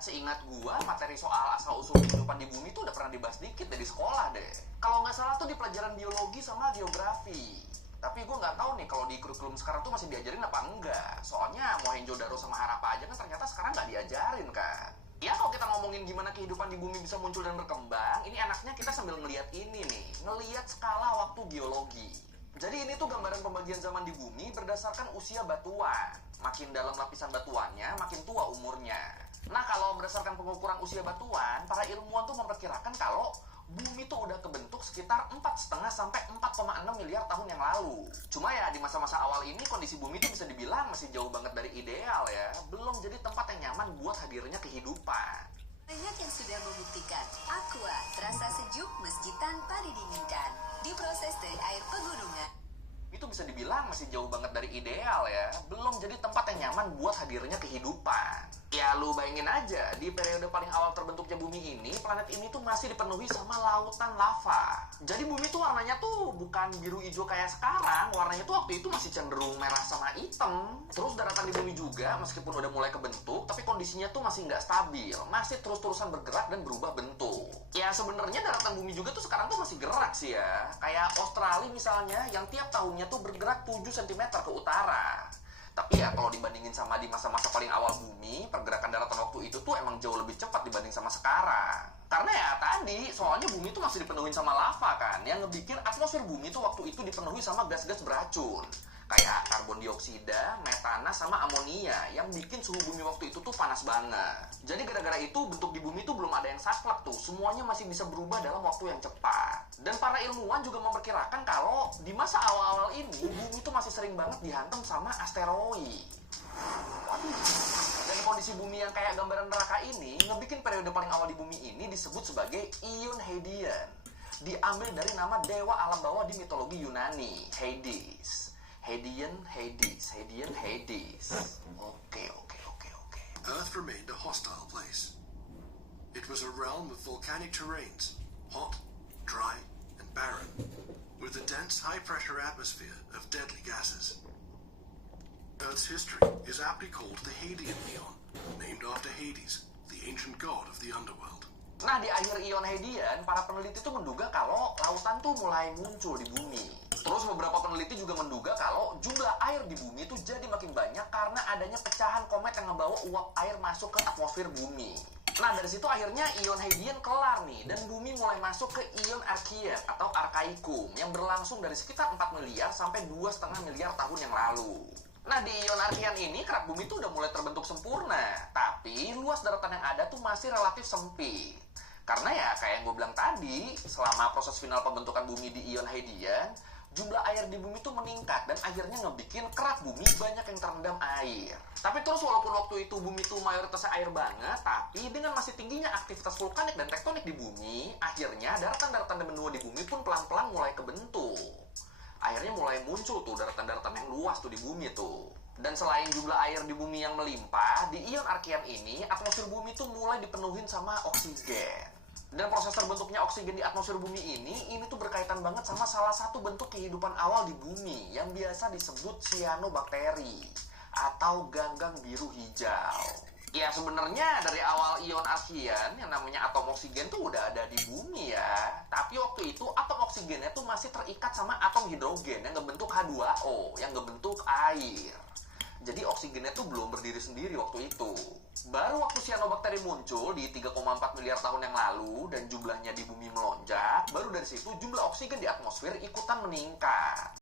seingat gua materi soal asal-usul kehidupan di bumi itu udah pernah dibahas dikit dari sekolah deh. Kalau nggak salah tuh di pelajaran biologi sama geografi. Tapi gua nggak tahu nih kalau di kurikulum sekarang tuh masih diajarin apa enggak. Soalnya Mohenjo-daro sama Harappa aja kan ternyata sekarang nggak diajarin kan. Ya kalau kita ngomongin gimana kehidupan di bumi bisa muncul dan berkembang, ini enaknya kita sambil ngelihat ini nih, ngelihat skala waktu geologi. Jadi ini tuh gambaran pembagian zaman di bumi berdasarkan usia batuan. Makin dalam lapisan batuannya, makin tua umurnya. Nah, kalau berdasarkan pengukuran usia batuan, para ilmuwan tuh memperkirakan kalau bumi tuh udah kebentuk sekitar 4,5 sampai 4,6 miliar tahun yang lalu. Cuma ya di masa-masa awal ini kondisi bumi tuh bisa dibilang masih jauh banget dari ideal ya. Belum jadi tempat yang nyaman buat hadirnya kehidupan. Banyak yang sudah membuktikan Aqua terasa sejuk meski tanpa didinginkan. Diproses dari air pegunungan. Itu bisa dibilang masih jauh banget dari ideal ya. Belum jadi tempat yang nyaman buat hadirnya kehidupan. Ya lu bayangin aja, di periode paling awal terbentuknya bumi ini, planet ini tuh masih dipenuhi sama lautan lava. Jadi bumi tuh warnanya tuh bukan biru hijau kayak sekarang. Warnanya tuh waktu itu masih cenderung merah sama hitam. Terus daratan di bumi juga meskipun udah mulai kebentuk, tapi kondisinya tuh masih nggak stabil. Masih terus-terusan bergerak dan berubah bentuk. Ya sebenarnya daratan bumi juga tuh sekarang tuh masih gerak sih ya. Kayak Australia misalnya yang tiap tahunnya tuh bergerak 7 cm ke utara. Tapi ya kalau dibandingin sama di masa-masa paling awal bumi, pergerakan daratan waktu itu tuh emang jauh lebih cepat dibanding sama sekarang. Karena ya tadi, soalnya bumi tuh masih dipenuhi sama lava kan, yang ngebikin atmosfer bumi tuh waktu itu dipenuhi sama gas-gas beracun. Kayak karbon dioksida, metana, sama amonia yang bikin suhu bumi waktu itu tuh panas banget. Jadi gara-gara itu bentuk di bumi tuh belum ada yang saklek tuh, semuanya masih bisa berubah dalam waktu yang cepat. Dan para ilmuwan juga memperkirakan kalau di masa awal-awal ini, bumi tuh masih sering banget dihantam sama asteroid. Waduh. Dan kondisi bumi yang kayak gambaran neraka ini, ngebikin periode paling awal di bumi ini disebut sebagai Ion Hadean. Diambil dari nama dewa alam bawah di mitologi Yunani, Hades. Hadean, Hades, Hadean, Hades. Oke. Earth remained a hostile place. It was a realm of volcanic terrains, hot, dry, and barren, with a dense, high-pressure atmosphere of deadly gases. Earth's history is aptly called the Hadean Eon, named after Hades, the ancient god of the underworld. Nah, di akhir Ion Hadean, para peneliti tuh menduga kalau lautan tuh mulai muncul di bumi. Terus beberapa peneliti juga menduga kalau jumlah air di bumi tuh jadi makin banyak karena adanya pecahan komet yang ngebawa uap air masuk ke atmosfer bumi. Nah, dari situ akhirnya Ion Hadean kelar nih, dan bumi mulai masuk ke Ion Archean atau Archaikum yang berlangsung dari sekitar 4 miliar sampai 2,5 miliar tahun yang lalu. Nah, di Ion Archean ini kerak bumi tuh udah mulai terbentuk sempurna, tapi luas daratan yang ada tuh masih relatif sempit. Karena ya kayak yang gue bilang tadi, selama proses final pembentukan bumi di Ion Hadean, jumlah air di bumi tuh meningkat dan akhirnya ngebikin kerak bumi banyak yang terendam air. Tapi terus walaupun waktu itu bumi tuh mayoritasnya air banget, tapi dengan masih tingginya aktivitas vulkanik dan tektonik di bumi, akhirnya daratan-daratan dan benua di bumi pun pelan-pelan mulai kebentuk. Akhirnya mulai muncul tuh daratan-daratan yang luas tuh di bumi tuh. Dan selain jumlah air di bumi yang melimpah, di Ion Archean ini atmosfer bumi tuh mulai dipenuhin sama oksigen. Dan proses terbentuknya oksigen di atmosfer bumi ini tuh berkaitan banget sama salah satu bentuk kehidupan awal di bumi yang biasa disebut cyanobacteria atau ganggang biru hijau. Ya sebenarnya dari awal Ion Archean yang namanya atom oksigen tuh udah ada di bumi ya. Tapi waktu itu atom oksigennya tuh masih terikat sama atom hidrogen yang ngebentuk H2O, yang ngebentuk air. Jadi oksigennya tuh belum berdiri sendiri waktu itu. Baru waktu cyanobacteria muncul di 3,4 miliar tahun yang lalu dan jumlahnya di bumi melonjak, baru dari situ jumlah oksigen di atmosfer ikutan meningkat.